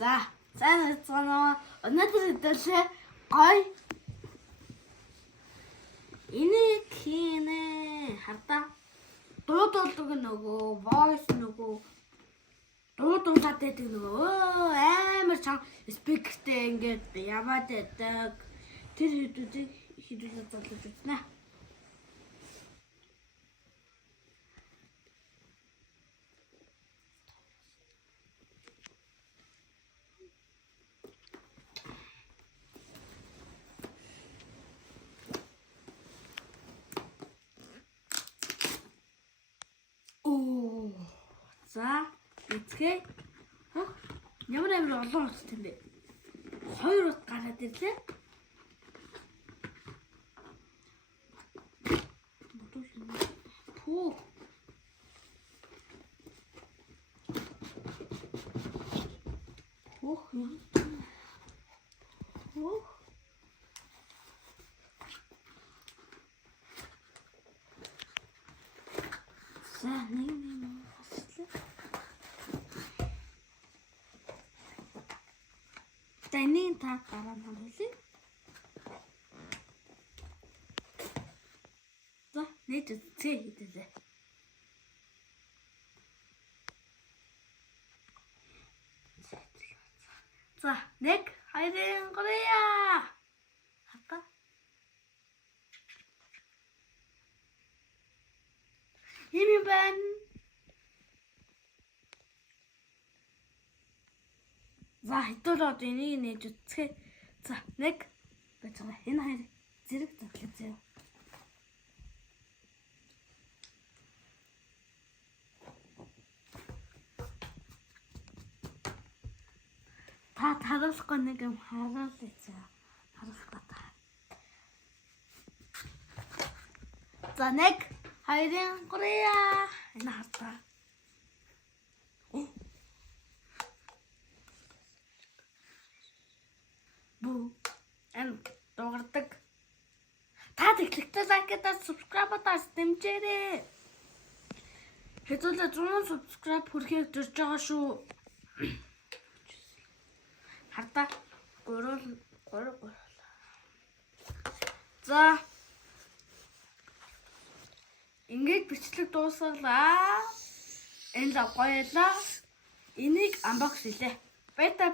За, сайн байна. Өнөөдөр өдөртөө гой энийг хийнэ. Хардаа. Дуудуулдаг нөгөө, voice нөгөө. Дуудуулаад байдаг нөгөө. Амар чам спикертэй ингээд яваад байдаг. Тэр хэдүүдийг хийдүүлээд залгаж үзнэ. За, эцгээ. Ямар амар олон утас юм бэ? 2 удаа гараад ирлээ. Пүү. Ох. Ох. За, нэг Таны та гараа харуулъя. За, нэг зэ хийдэлээ. За, нэг хайрын горея. Хата. Хими бэн. За, хэдүүлээд энийг нээж үтсгээ. За, нэг байж байгаа. Энэ хоёр зэрэг задлаа заяа. Та харуулахгүй нэг юм харуулъя заяа. Харуулах та. За, нэг хоёрын горея. Энэ хартаа. Бу эн дуугардаг. Та тэглэгтэй лайктай subscribe-аас дэмжээрэй. Хэдүүлээ 100 subscribe хүрэхэд зорж байгаа шүү. Хардаа гурвал. За. Ингээд бичлэг дуусгалаа. Энэ л гоё ялаа. Энийг unbox хийлээ. Баяртай.